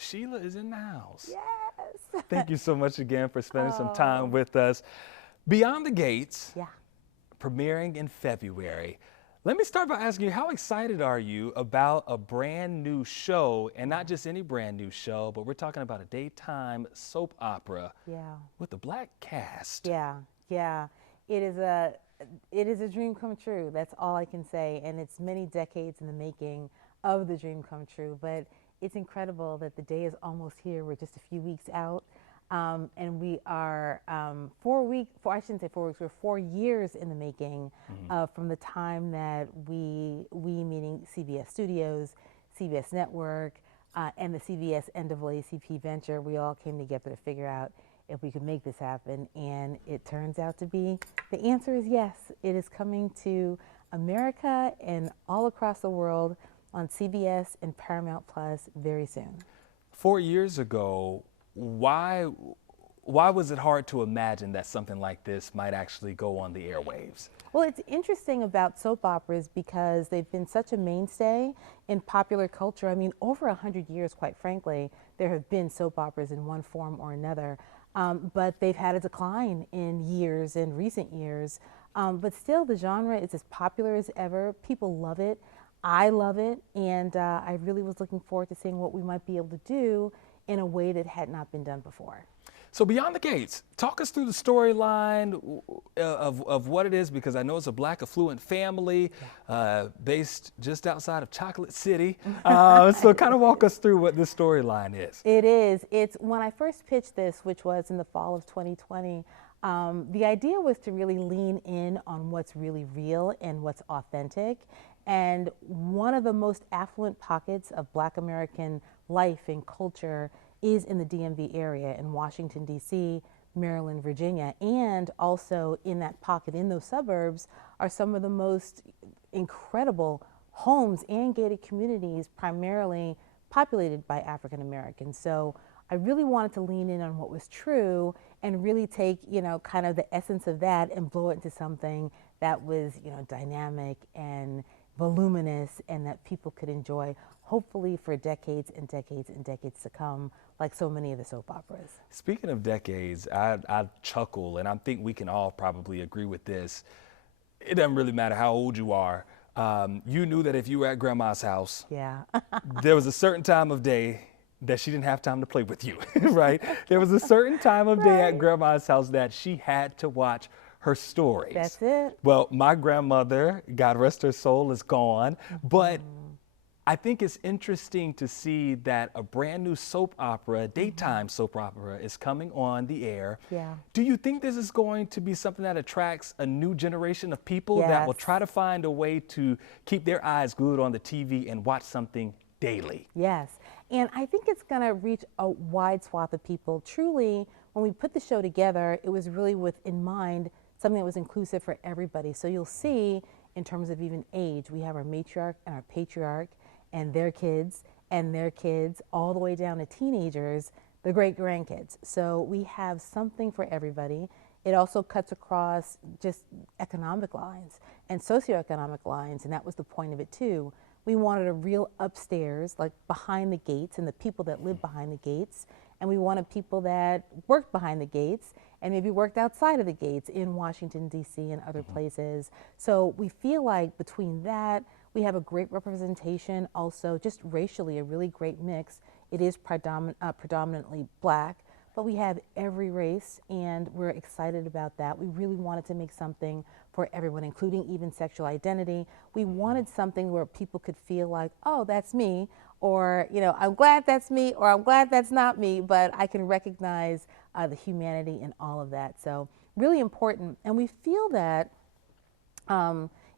Sheila is in the house. Yes. Thank you so much again for spending some time Oh, with us. Beyond the Gates, yeah. premiering in February. Let me start by asking you, how excited are you about a brand new show, and not just any brand new show, but we're talking about a daytime soap opera Yeah. with a black cast. Yeah. Yeah. It is a it is a dream come true. That's all I can say. And it's many decades in the making of the dream come true. But it's incredible that the day is almost here. We're just a few weeks out. And we are 4 weeks, I shouldn't say 4 weeks, we're 4 years in the making from the time that we meaning CBS Studios, CBS Network, and the CBS NAACP venture, we all came together to figure out if we could make this happen. And it turns out to be, the answer is yes. It is coming to America and all across the world on CBS and Paramount Plus very soon. 4 years ago, why was it hard to imagine that something like this might actually go on the airwaves? Well, it's interesting about soap operas because they've been such a mainstay in popular culture. I mean, over 100 years, quite frankly, there have been soap operas in one form or another. But they've had a decline in years, in recent years. But still, the genre is as popular as ever. People love it. I love it. And I really was looking forward to seeing what we might be able to do in a way that had not been done before. So Beyond the Gates, talk us through the storyline of what it is, because I know it's a black affluent family based just outside of Chocolate City. So kind of walk us through what this storyline is. It is. It's when I first pitched this, which was in the fall of 2020, the idea was to really lean in on what's really real and what's authentic. And one of the most affluent pockets of Black American life and culture is in the DMV area in Washington, D.C., Maryland, Virginia, and also in that pocket, in those suburbs, are some of the most incredible homes and gated communities, primarily populated by African Americans. So I really wanted to lean in on what was true and really take, kind of the essence of that and blow it into something that was, dynamic and voluminous and that people could enjoy, hopefully for decades and decades and decades to come, like so many of the soap operas. Speaking of decades, I chuckle, and I think we can all probably agree with this. It doesn't really matter how old you are. You knew that if you were at grandma's house, Yeah. there was a certain time of day that she didn't have time to play with you, right? There was a certain time of day at grandma's house that she had to watch her stories. That's it. Well, my grandmother, God rest her soul, is gone, but I think it's interesting to see that a brand new soap opera, daytime soap opera, is coming on the air. Yeah. Do you think this is going to be something that attracts a new generation of people that will try to find a way to keep their eyes glued on the TV and watch something daily? Yes. And I think it's going to reach a wide swath of people. Truly, when we put the show together, it was really with in mind something that was inclusive for everybody. So you'll see, in terms of even age, we have our matriarch and our patriarch and their kids, all the way down to teenagers, the great grandkids. So we have something for everybody. It also cuts across just economic lines and socioeconomic lines, and that was the point of it too. We wanted a real upstairs, like behind the gates, and the people that live behind the gates, and we wanted people that worked behind the gates and maybe worked outside of the gates in Washington, D.C. and other places. So we feel like between that, we have a great representation, also just racially, a really great mix. It is predominantly black, but we have every race, and we're excited about that. We really wanted to make something for everyone, including even sexual identity. We wanted something where people could feel like, oh, that's me, or, I'm glad that's me, or I'm glad that's not me, but I can recognize the humanity in all of that. So really important. And we feel that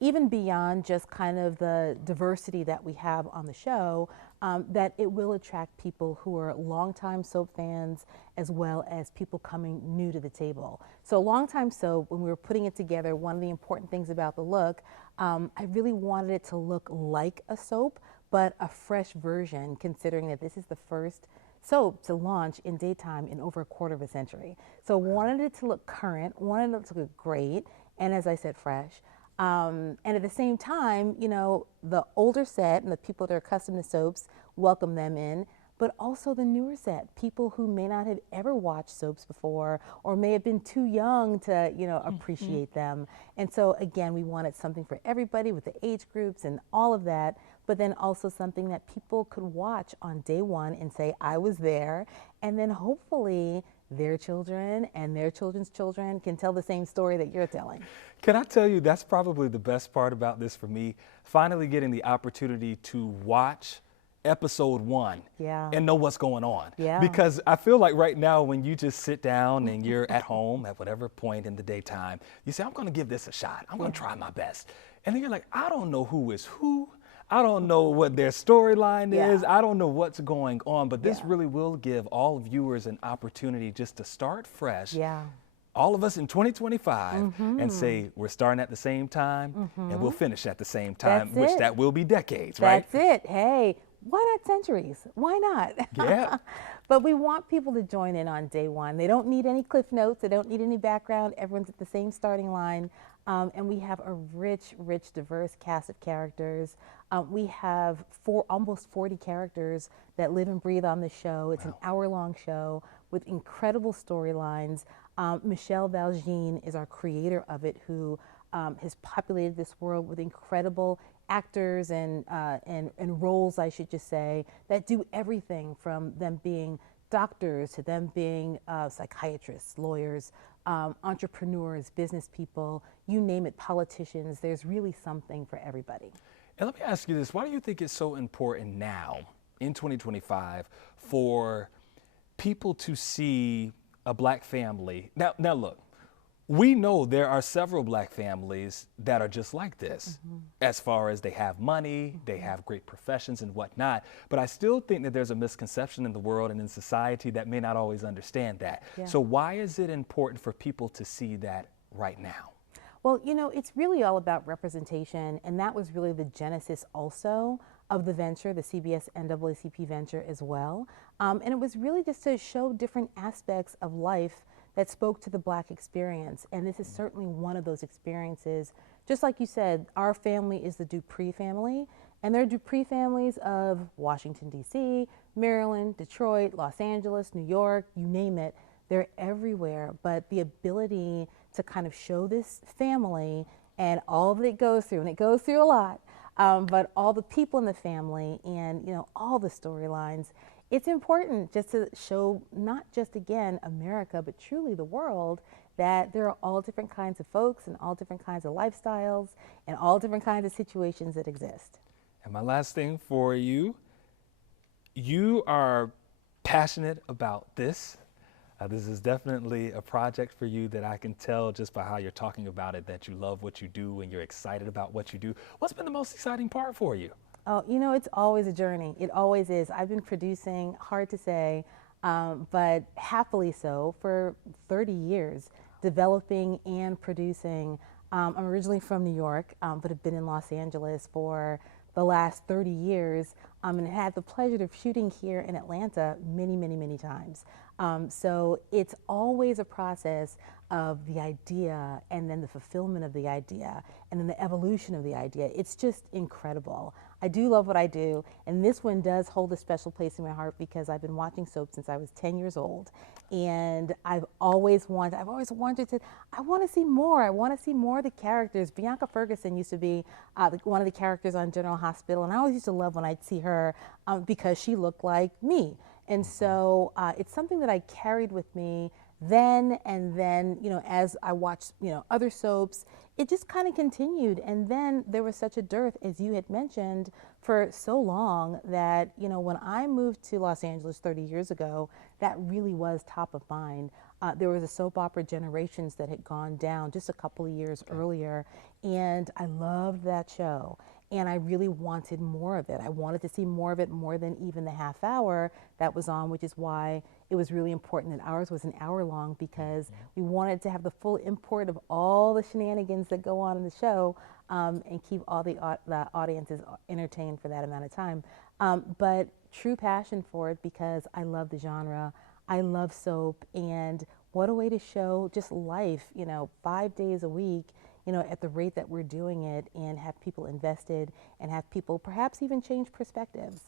even beyond just kind of the diversity that we have on the show, that it will attract people who are longtime soap fans as well as people coming new to the table. So longtime soap, when we were putting it together, one of the important things about the look, I really wanted it to look like a soap, but a fresh version, considering that this is the first soap to launch in daytime in over a quarter of a century. So wanted it to look current, wanted it to look great, and as I said, fresh. And at the same time, the older set and the people that are accustomed to soaps, welcome them in. but also the newer set, people who may not have ever watched soaps before or may have been too young to, appreciate them. And so again, we wanted something for everybody with the age groups and all of that, but then also something that people could watch on day one and say, I was there, and then hopefully their children and their children's children can tell the same story that you're telling. Can I tell you, that's probably the best part about this for me, finally getting the opportunity to watch episode 1 and know what's going on. Because I feel like right now when you just sit down and you're at home at whatever point in the daytime, you say, I'm going to give this a shot. I'm going to try my best. And then you're like, I don't know who is who. I don't know what their storyline is. I don't know what's going on, but this really will give all viewers an opportunity just to start fresh. All of us in 2025 and say we're starting at the same time and we'll finish at the same time, that will be decades, right? That's it. Hey, why not centuries? Why not? Yeah. But we want people to join in on day one. They don't need any cliff notes. They don't need any background. Everyone's at the same starting line. And we have a rich, diverse cast of characters. We have almost 40 characters that live and breathe on the show. It's an hour-long show with incredible storylines. Michelle Valjean is our creator of it, who has populated this world with incredible actors and roles, I should just say, that do everything from them being doctors to them being psychiatrists, lawyers, entrepreneurs, business people, you name it, politicians. There's really something for everybody. And let me ask you this, why do you think it's so important now in 2025 for people to see a Black family? Now look, we know there are several Black families that are just like this, as far as they have money, they have great professions and whatnot, but I still think that there's a misconception in the world and in society that may not always understand that. So why is it important for people to see that right now? Well, it's really all about representation, and that was really the genesis also of the venture, the CBS NAACP venture as well. And it was really just to show different aspects of life that spoke to the Black experience. And this is certainly one of those experiences. Just like you said, our family is the Dupree family, and there are Dupree families of Washington, D.C., Maryland, Detroit, Los Angeles, New York, you name it. They're everywhere. But the ability to kind of show this family and all that it goes through, and it goes through a lot, but all the people in the family and all the storylines, it's important just to show not just, again, America, but truly the world, that there are all different kinds of folks and all different kinds of lifestyles and all different kinds of situations that exist. And my last thing for you, you are passionate about this. This is definitely a project for you that I can tell just by how you're talking about it, that you love what you do and you're excited about what you do. What's been the most exciting part for you? Oh, it's always a journey. It always is. I've been producing, hard to say, but happily so, for 30 years, developing and producing. I'm originally from New York, but have been in Los Angeles for the last 30 years, and had the pleasure of shooting here in Atlanta many times. So it's always a process of the idea and then the fulfillment of the idea and then the evolution of the idea. It's just incredible. I do love what I do, and this one does hold a special place in my heart because I've been watching soap since I was 10 years old, and I've always wanted to, I want to see more. I want to see more of the characters. Bianca Ferguson used to be one of the characters on General Hospital, and I always used to love when I'd see her because she looked like me. And so it's something that I carried with me then, and then, as I watched, other soaps, it just kind of continued. And then there was such a dearth, as you had mentioned, for so long that, when I moved to Los Angeles 30 years ago, that really was top of mind. There was a soap opera, Generations, that had gone down just a couple of years earlier, and I loved that show. And I really wanted more of it. I wanted to see more of it, more than even the half hour that was on, which is why it was really important that ours was an hour long, because we wanted to have the full import of all the shenanigans that go on in the show, and keep all the audiences entertained for that amount of time. But true passion for it, because I love the genre. I love soap, and what a way to show just life, 5 days a week, at the rate that we're doing it, and have people invested and have people perhaps even change perspectives.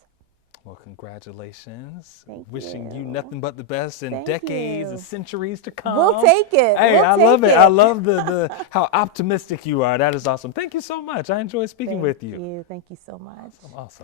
Well, congratulations. Thank Wishing you you. nothing but the best in Thank decades you. and centuries to come. We'll take it. Hey, We'll I take love it. it. I love the how optimistic you are. That is awesome. Thank you so much. I enjoy speaking with you. Thank you. Thank you so much. Awesome.